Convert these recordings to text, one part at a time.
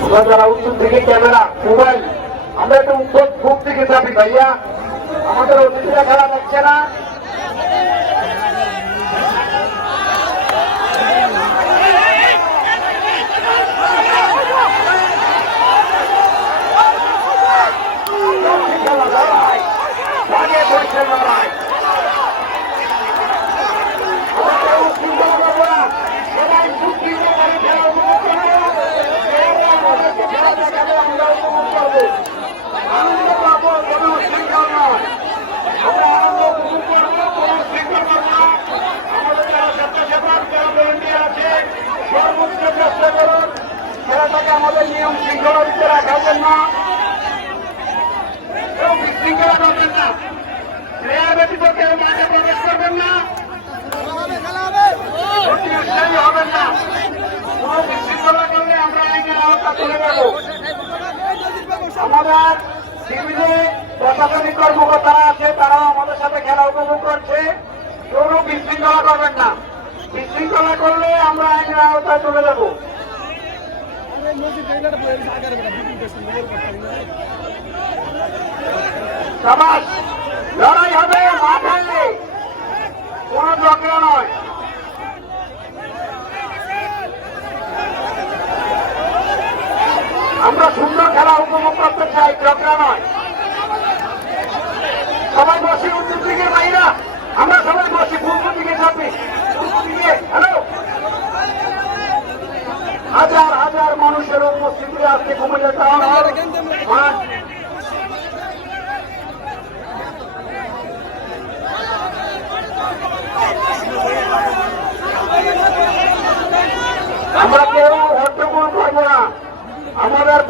আমরা যারা উত্তর থেকে ক্যামেরা মোবাইল আমরা একটু মুখ মুখ থেকে চাপি ভাইয়া আমাদের অতিথিরা খেলা দেখছে না খেলা লড়াই আগে বলছে লড়াই আমাদের উত্তীর্ণ করব না সবাই উত্তীর্ণ করে খেলা উপভোগ করব এরা আমাদেরকে খেলা দেখাবে আমরা উপভোগ করব আনন্দ পাবো কোনো শৃঙ্খল নয় আমরা আনন্দ উপভোগ করব কোনো শৃঙ্খল না আমাদের যারা স্বেচ্ছাসেবক যারা ভলেন্টিয়ার আছে সর্বোচ্চ চেষ্টা করুন খেলাটাকে আমাদের নিয়ম শৃঙ্খলার ভিতরে রাখার জন্য কেউ বিশৃঙ্খলা করবেন না প্লেয়ার ব্যতীত কেউ মাঠে প্রবেশ করবেন না অতি উৎসাহী হবেন না কোনো বিশৃঙ্খলা করলে আমরা আমাদের প্রশাসনিক কর্মকর্তারা আছে তারাও আমাদের সাথে খেলা উপভোগ করছে কোনো বিশৃঙ্খলা করবেন না বিশৃঙ্খলা করলে আমরা আইনের আওতায় দেবো সমাজ লড়াই হবে, মাঠ কোনো ঝগড়া নয়। আমরা সুন্দর খেলা উপভোগ করতে চাই, ঝগড়া নয়। সবাই বসে উত্তর দিকে বাইরা আমরা সবাই বসি পূর্ব দিকে পূর্ব দিকে হ্যালো হাজার হাজার মানুষের উপস্থিতি আজকে কুমিল্লা টাউন হল আমরা কেউ হট্টগোল করব না আমাদের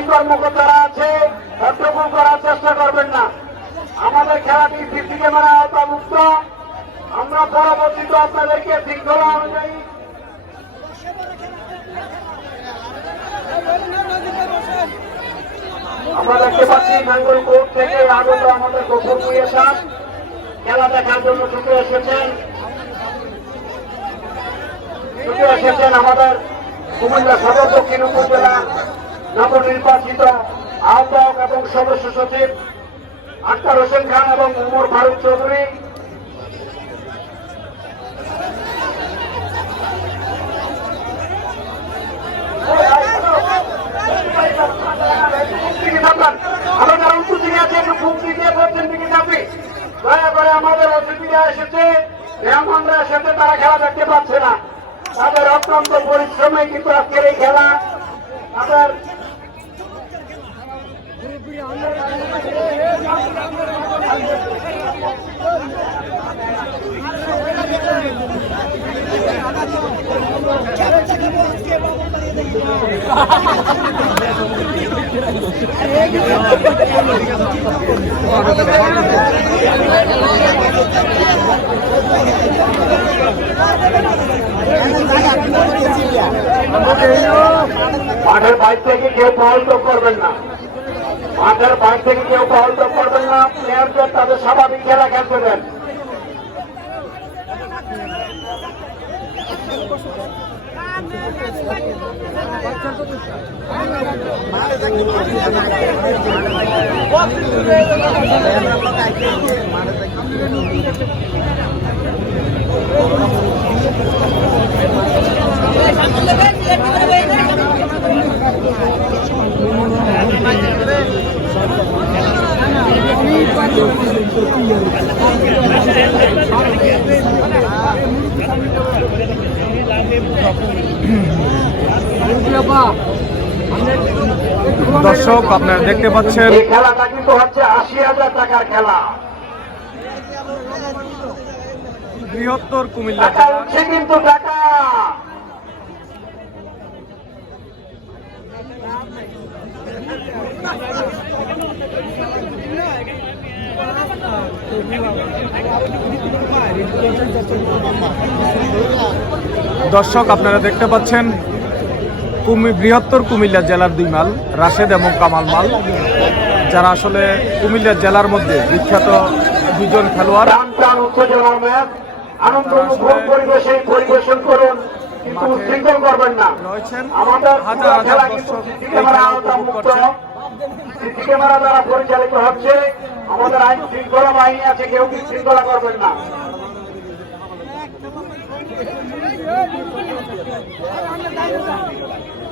প্রশাসনিক কর্মকর্তারা আছে হট্টগোল করার চেষ্টা করবেন না। আমাদের খেলাটি সিসি ক্যামেরা আওতামুক্ত আমরা পরবর্তীতে আপনাদেরকে শৃঙ্খলা অনুযায়ী আমরা দেখতে পাচ্ছি বেঙ্গল কোর্ট থেকে আগত আমাদের গফুর মুইয়া সাহ খেলা দেখার জন্য ছুটে এসেছেন। ছুটে এসেছেন আমাদের কুমিল্লা সদর দক্ষিণ উপজেলা নবনির্বাচিত আহ্বায়ক এবং সদস্য সচিব আক্তার হোসেন খান এবং উমর ফারুক চৌধুরী। করে আমাদের অতিথিরা এসেছে মেহমানরা এসেছে, তারা খেলা দেখতে পাচ্ছে না। তাদের অত্যন্ত পরিশ্রমে কিন্তু আজকের এই খেলা তাদের মাঠের বাইর থেকে কেউ পাওয়াল তো করবেন না। মাঠের বাইর থেকে কেউ পাওয়াল তো করবেন না। প্লেয়ারদের তাদের স্বাভাবিক খেলা খেলতে দেন। দর্শক আপনারা দেখতে পাচ্ছেন। খেলাটা কিন্তু হচ্ছে আশি হাজার টাকার খেলা। বৃহত্তর কুমিল্লা উঠছে কিন্তু টাকা দর্শক আপনারা দেখতে পাচ্ছেন কুমি বৃহত্তর কুমিল্লা জেলার দুই মাল রাশেদ এবং কামাল মাল যারা আসলে কুমিল্লা জেলার মধ্যে বিখ্যাত দুজন খেলোয়াড়। রয়েছেন হাজার হাজার দর্শক এই খেলা উপভোগ করছেন। ক্যামেরা দ্বারা পরিচালিত হচ্ছে। আমাদের আইন শৃঙ্খলা বাহিনী আছে কেউ কি শৃঙ্খলা করবেন না।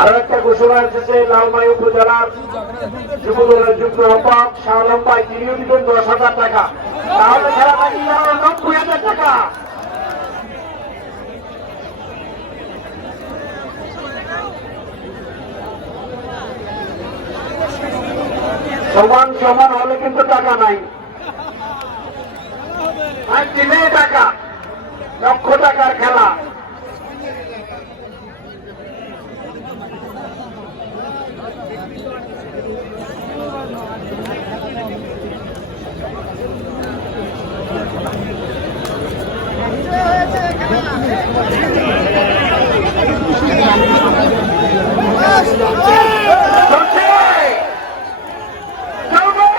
আরও একটা ঘোষণা এসেছে লালমাই উপজেলার যুবদলের যুগ্ম আহ্বায়ক শাহলম তিনিও দিবেন দশ হাজার টাকা। তাহলে খেলাটা কি নব্বই হাজার টাকা। সমান সমান হলে কিন্তু টাকা নাই। আর দিলে টাকা। লক্ষ টাকার খেলা চলছে চলবে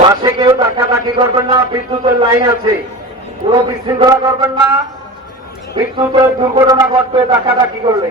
পাশে কেউ ডাকাডাকি করবেন না বিদ্যুতের লাইন আছে। কোনো বিশৃঙ্খলা করবেন না। বিদ্যুতের দুর্ঘটনা ঘটবে ডাকাডাকি করলে।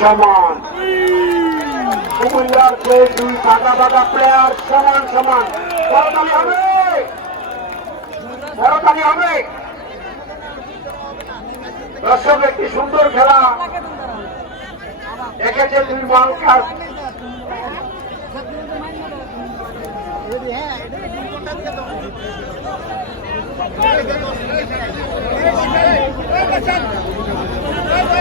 সমান। কুমিল্লার যে দুই বাগা বাগা প্লেয়ার সমান সমান। বড়তালি হবে। বড়তালি হবে। দর্শক, একটি সুন্দর খেলা। দেখেছে দুই বল কাজ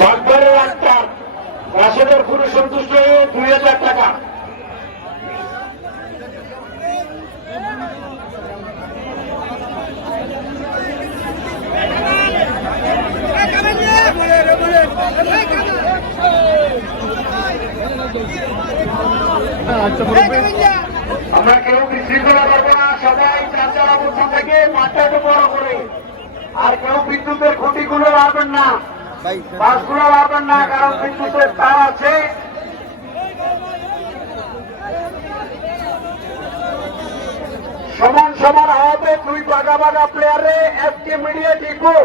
বাগবাড়ির আক্তার রাশেদের পুরো সন্তুষ্ট হয়ে দুই হাজার টাকা আমরা কেউ কিছু থেকে মাঠটা একটু বড় করে। আর কেউ বিদ্যুতের না। না, কারণ বিদ্যুতের তার আছে। সমান সমান হবে দুই বাগা বাগা প্লেয়ারে এসকে মিডিয়া টিকো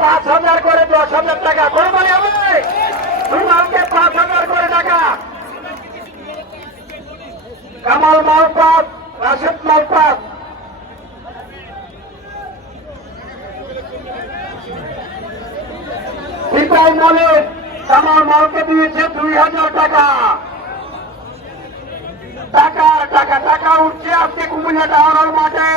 পাঁচ হাজার করে দশ হাজার টাকা। করে বলে হবে? দুই মালকে পাঁচ হাজার করে টাকা। কামাল মালপাত রাশেদ মালপাত সিপাই মলিক কামাল মালকে দিয়েছে দুই হাজার টাকা। টাকা টাকা টাকা উঠছে আজকে কুমিল্লা টাওয়ার মাঠে।